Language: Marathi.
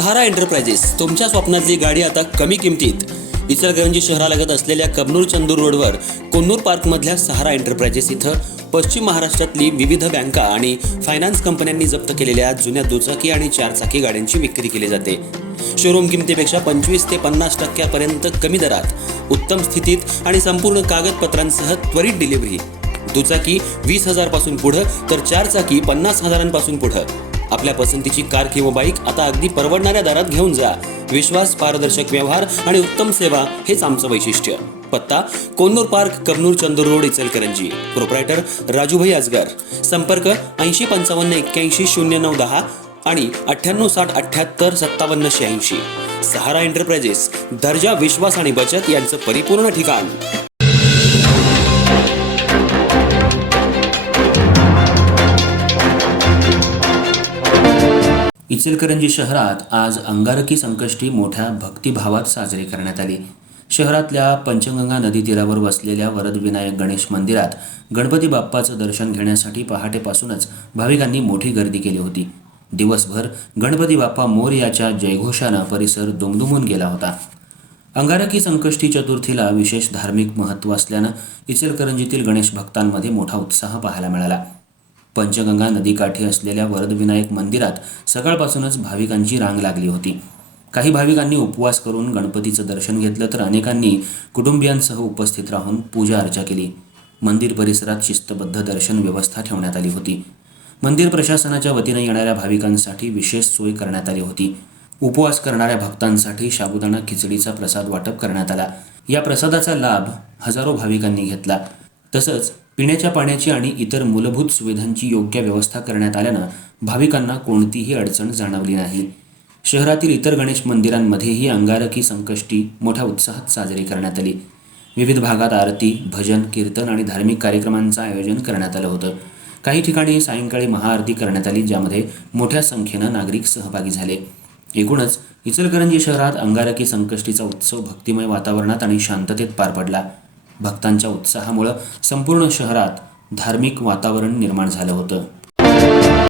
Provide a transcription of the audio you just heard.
सहारा एंटरप्राइजेस तुमच्या स्वप्नातली गाडी आता कमी किमतीत. इचलकरंजी शहरालगत असलेल्या कबनूर चंदूर रोडवर कोन्नूर पार्कमधल्या सहारा एंटरप्राइजेस इथं पश्चिम महाराष्ट्रातली विविध बँका आणि फायनान्स कंपन्यांनी जप्त केलेल्या जुन्या दुचाकी आणि चारचाकी गाड्यांची विक्री केली जाते. शोरूम किमतीपेक्षा 25 ते 50% कमी दरात, उत्तम स्थितीत आणि संपूर्ण कागदपत्रांसह त्वरित डिलिव्हरी. दुचाकी 20,000 पासून पुढं तर चारचाकी 50,000 पुढं. आपल्या पसंतीची कार किंवा बाईक आता अगदी परवडणाऱ्या दरात घेऊन जा. विश्वास, पारदर्शक व्यवहार आणि उत्तम सेवा हेच आमचं वैशिष्ट्य. पत्ता Konnur park, Kabnur Chandur road, Ichalkaranji. Proprietor Rajubhai Ajgar. संपर्क 8055810910 आणि 9860785786. सहारा एंटरप्राइजेस, दर्जा, विश्वास आणि बचत यांचं परिपूर्ण ठिकाण. इचलकरंजी शहरात आज अंगारकी संकष्टी मोठ्या भक्तिभावात साजरी करण्यात आली. शहरातल्या पंचगंगा नदी तीरावर वसलेल्या वरदविनायक गणेश मंदिरात गणपती बाप्पाचं दर्शन घेण्यासाठी पहाटेपासूनच भाविकांनी मोठी गर्दी केली होती. दिवसभर गणपती बाप्पा मोरयाच्या जयघोषानं परिसर दुमदुमून गेला होता. अंगारकी संकष्टी चतुर्थीला विशेष धार्मिक महत्त्व असल्यानं इचलकरंजीतील गणेश भक्तांमध्ये मोठा उत्साह पाहायला मिळाला. पंचगंगा नदीकाठी असलेल्या वरदविनायक मंदिरात सकाळपासूनच भाविकांची रांग लागली होती. काही भाविकांनी उपवास करून गणपतीचं दर्शन घेतलं तर अनेकांनी कुटुंबियांसह उपस्थित राहून पूजा अर्चा केली. मंदिर परिसरात शिस्तबद्ध दर्शन व्यवस्था ठेवण्यात आली होती. मंदिर प्रशासनाच्या वतीनं येणाऱ्या भाविकांसाठी विशेष सोय करण्यात आली होती. उपवास करणाऱ्या भक्तांसाठी साबुदाणा खिचडीचा प्रसाद वाटप करण्यात आला. या प्रसादाचा लाभ हजारो भाविकांनी घेतला. तसंच पिण्याच्या पाण्याची आणि इतर मूलभूत सुविधांची योग्य व्यवस्था करण्यात आल्यानं भाविकांना कोणतीही अडचण जाणवली नाही. शहरातील इतर गणेश मंदिरांमध्येही अंगारकी संकष्टी मोठ्या उत्साहात साजरी करण्यात आली. विविध भागात आरती, भजन, कीर्तन आणि धार्मिक कार्यक्रमांचं आयोजन करण्यात आलं होतं. काही ठिकाणी सायंकाळी महाआरती करण्यात आली, ज्यामध्ये मोठ्या संख्येनं नागरिक सहभागी झाले. एकूणच इचलकरंजी शहरात अंगारकी संकष्टीचा उत्सव भक्तिमय वातावरणात आणि शांततेत पार पडला. भक्तांच्या उत्साहामुळे संपूर्ण शहरात धार्मिक वातावरण निर्माण झालं होतं.